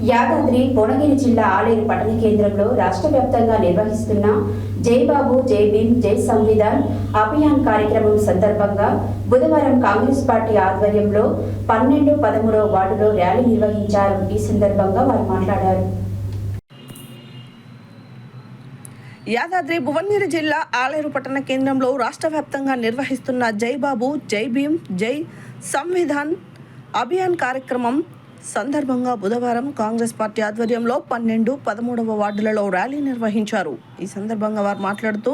యాదాద్రి భువనగిరి జిల్లా ఆలేరు పట్టణ కేంద్రంలో రాష్ట్ర వ్యాప్తంగా నిర్వహిస్తున్న జై బాబు జై భీమ్ జై సంవిధాన్ అభియాన్ కార్యక్రమం సందర్భంగా బుధవారం కాంగ్రెస్ పార్టీ ఆధ్వర్యంలో 12-13వ వార్డులో ర్యాలీ నిర్వహించారు. ఈ సందర్భంగా వారు మాట్లాడారు. యాదాద్రి భువనగిరి జిల్లా ఆలేరు పట్టణ కేంద్రంలో రాష్ట్ర వ్యాప్తంగా నిర్వహిస్తున్న జై బాబు జై భీమ్ జై సంవిధాన్ అభియాన్ కార్యక్రమం సందర్భంగా బుధవారం కాంగ్రెస్ పార్టీ ఆధ్వర్యంలో 12-13వ వార్డులలో ర్యాలీ నిర్వహించారు. ఈ సందర్భంగా వారు మాట్లాడుతూ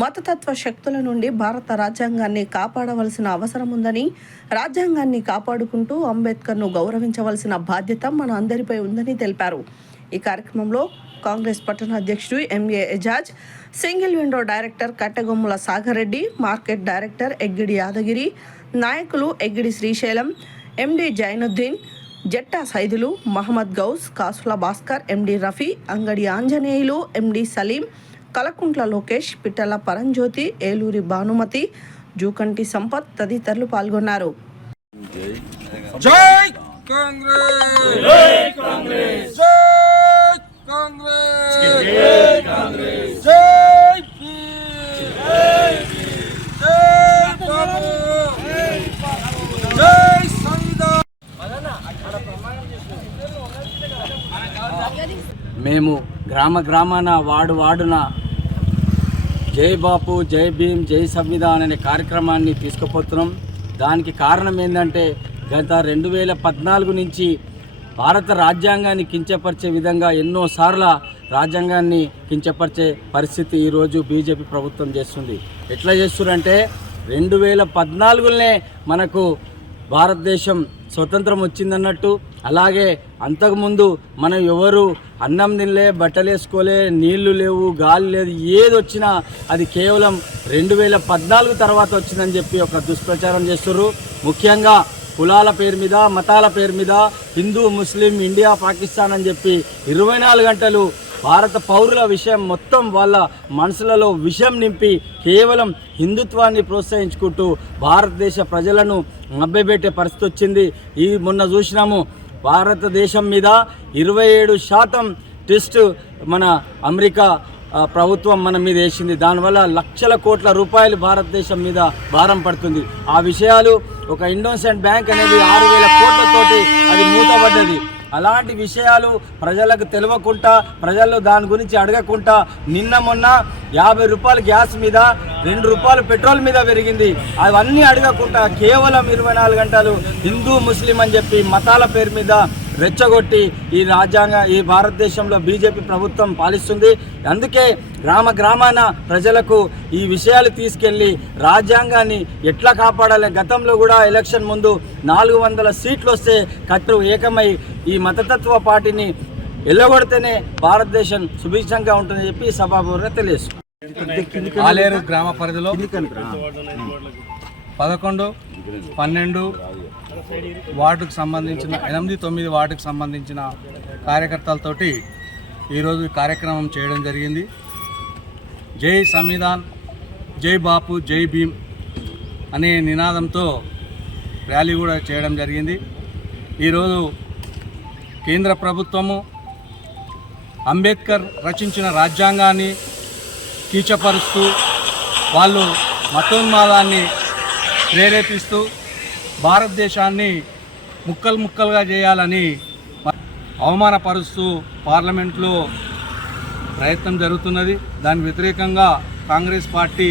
మతతత్వ శక్తుల నుండి భారత రాజ్యాంగాన్ని కాపాడవలసిన అవసరం ఉందని, రాజ్యాంగాన్ని కాపాడుకుంటూ అంబేద్కర్ను గౌరవించవలసిన బాధ్యత మన అందరిపై ఉందని తెలిపారు. ఈ కార్యక్రమంలో కాంగ్రెస్ పట్టణ అధ్యక్షుడు M A Ejaz, single window director Kattagommula Sagar Reddy, market director Eggidi Yadagiri, నాయకులు ఎగ్గిడి శ్రీశైలం, ఎండి జైనుద్దీన్, జట్టా సైదులు, మహమ్మద్ గౌస్, కాసుల భాస్కర్, ఎండి రఫీ, అంగడి ఆంజనేయులు, ఎండి సలీం, కలకుంట్ల లోకేష్, పిట్టల పరంజ్యోతి, ఏలూరి భానుమతి, జూకంటి సంపత్ తదితరులు పాల్గొన్నారు. జై కాంగ్రెస్, జై కాంగ్రెస్, జై కాంగ్రెస్, జై కాంగ్రెస్, జై భీమ్, జై భీమ్, జై బాబు, జై సంవిధాన్. మేము గ్రామాన వార్డున జై బాపు జై భీమ్ జై సంవిధాన్ అనే కార్యక్రమాన్ని తీసుకుపోతున్నాం. దానికి కారణం ఏంటంటే గత 2014 నుంచి భారత రాజ్యాంగాన్ని కించపరిచే విధంగా ఎన్నోసార్లు రాజ్యాంగాన్ని కించపరిచే పరిస్థితి ఈరోజు బీజేపీ ప్రభుత్వం చేస్తుంది. ఎట్లా చేస్తున్నారంటే 2014లోనే మనకు భారతదేశం స్వతంత్రం వచ్చిందన్నట్టు, అలాగే అంతకుముందు మనం ఎవరు అన్నం తినలే, బట్టలు వేసుకోలే, నీళ్లు లేవు, గాలి లేదు, ఏది వచ్చినా అది కేవలం 2014 తర్వాత వచ్చిందని చెప్పి ఒక దుష్ప్రచారం చేస్తున్నారు. ముఖ్యంగా కులాల పేరు మీద, మతాల పేరు మీద, హిందూ, ముస్లిం, ఇండియా, పాకిస్తాన్ అని చెప్పి 24 గంటలు భారత పౌరుల విషయం మొత్తం వాళ్ళ మనసులలో విషం నింపి కేవలం హిందుత్వాన్ని ప్రోత్సహించుకుంటూ భారతదేశ ప్రజలను మభ్యపెట్టే పరిస్థితి వచ్చింది. ఈ మొన్న చూసినాము, భారతదేశం మీద 27% టెస్ట్ మన అమెరికా ప్రభుత్వం మన మీద వేసింది. దానివల్ల లక్షల కోట్ల రూపాయలు భారతదేశం మీద భారం పడుతుంది. ఆ విషయాలు ఒక ఇండోసెంట్ బ్యాంక్ అనేది 6,000 కోట్లతోటి అది మూతపడ్డది. అలాంటి విషయాలు ప్రజలకు తెలియకుండా, ప్రజలు దాని గురించి అడగకుండా నిన్న మొన్న 50 రూపాయలు గ్యాస్ మీద, 2 రూపాయలు పెట్రోల్ మీద పెరిగింది. అవన్నీ అడగకుండా కేవలం 24 గంటలు హిందూ, ముస్లిం అని చెప్పి మతాల పేరు మీద రెచ్చగొట్టి ఈ భారతదేశంలో బీజేపీ ప్రభుత్వం పాలిస్తుంది. అందుకే గ్రామాన ప్రజలకు ఈ విషయాలు తీసుకెళ్ళి రాజ్యాంగాన్ని ఎట్లా కాపాడాలి, గతంలో కూడా ఎలక్షన్ ముందు 400 సీట్లు వస్తే ఏకమై ఈ మతతత్వ పార్టీని ఎల్లగొడితేనే భారతదేశం సుభిక్షంగా ఉంటుందని చెప్పి సభాపూర్వకంగా తెలియజేస్తుంది. ఆలేరు గ్రామ పరిధిలో 11, 12 వార్డుకు సంబంధించిన 8-9 వార్డుకు సంబంధించిన కార్యకర్తలతోటి ఈరోజు కార్యక్రమం చేయడం జరిగింది. జై సంవిధాన్, జై బాపు, జై భీమ్ అనే నినాదంతో ర్యాలీ కూడా చేయడం జరిగింది. ఈరోజు కేంద్ర ప్రభుత్వము అంబేద్కర్ రచించిన రాజ్యాంగాన్ని కీచపరుస్తూ, వాళ్ళు మతోన్మాదాన్ని ప్రేరేపిస్తూ భారతదేశాన్ని ముక్కలుగా చేయాలని అవమానపరుస్తూ పార్లమెంట్లో ప్రయత్నం జరుగుతున్నది. దానికి వ్యతిరేకంగా కాంగ్రెస్ పార్టీ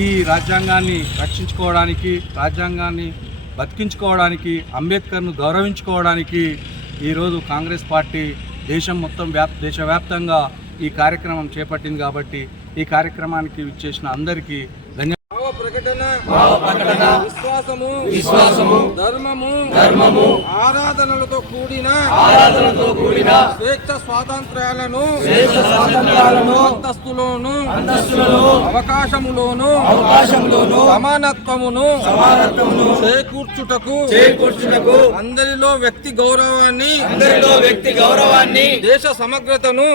ఈ రాజ్యాంగాన్ని రక్షించుకోవడానికి, రాజ్యాంగాన్ని బతికించుకోవడానికి, అంబేద్కర్ను గౌరవించుకోవడానికి ఈరోజు కాంగ్రెస్ పార్టీ దేశవ్యాప్తంగా ఈ కార్యక్రమం చేపట్టింది. కాబట్టి ఈ కార్యక్రమానికి విచ్చేసిన అందరికీ ధన్యవాదాలు. విశ్వాసము, ధర్మము, ఆరాధనలతో కూడిన స్వేచ్ఛ స్వాతంత్ర్యాలను అంతస్తులోను అవకాశములోను సమానత్వమును చేకూర్చుటకు అందరిలో వ్యక్తి గౌరవాన్ని, దేశ సమగ్రతను